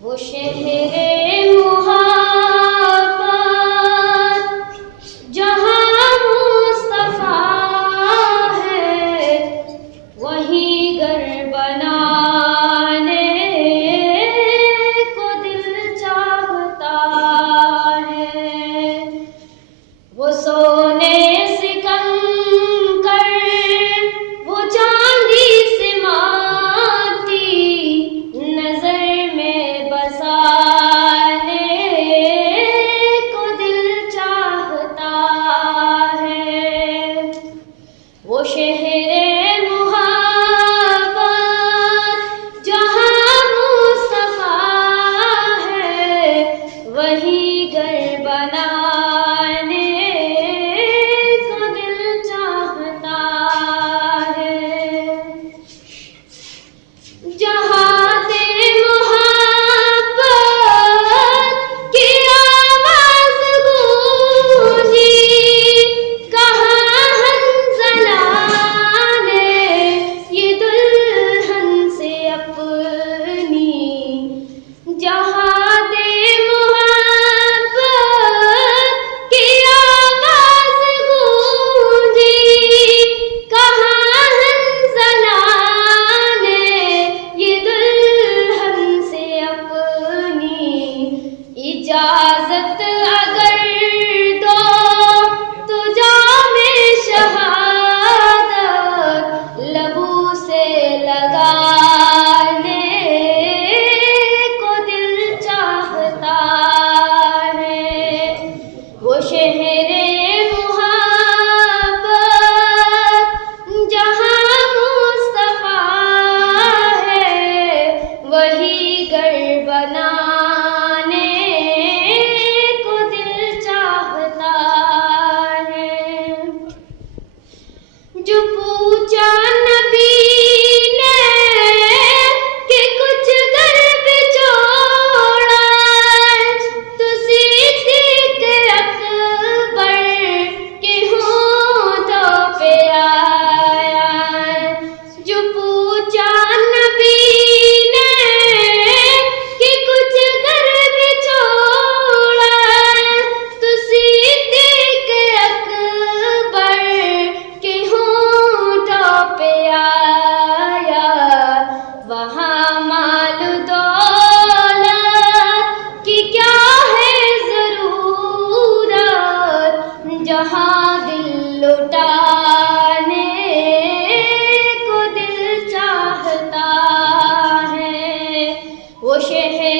وہ شہر محبت جہاں مصطفیٰ ہے، وہی گھر بنانے کو دل چاہتا ہے۔ وہ سونے سے کنکر، وہ چاندی سے ماٹی، نظر میں بسانے کو دل چاہتا ہے۔ وہ شہر محبت جہاں مصطفیٰ ہے، وہی گھر بنانے کو دل چاہتا ہے۔ جہاں سے محبت کی آواز گونجی، کہاں حنظلہ نے یہ دلہن سے اپنی۔ جہاں سے محبت کی آواز گونجی، کہاں حنظلہ نے یہ دلہن سے اپنی۔ اجازت اگر دو تو جام شہادت لبوں سے لگانے کو دل چاہتا ہے۔ وہ شہر محبت جہاں مصطفیٰ ہے، وہی گھر بنانے کو دل چاہتا ہے۔ جو پوچھا نبی نے کہ کچھ گھر بچوڑا، تو صدیق اکبر کے ہونٹوں پہ آیا۔ جو پوچھا نبی نے کہ کچھ گھر بچوڑا، تو صدیق اکبر کے ہونٹوں پہ آیا۔ وہاں مال دولت کی کیا ہے ضرورت، جہاں دل لٹانے کو دل چاہتا ہے۔ وہ شہر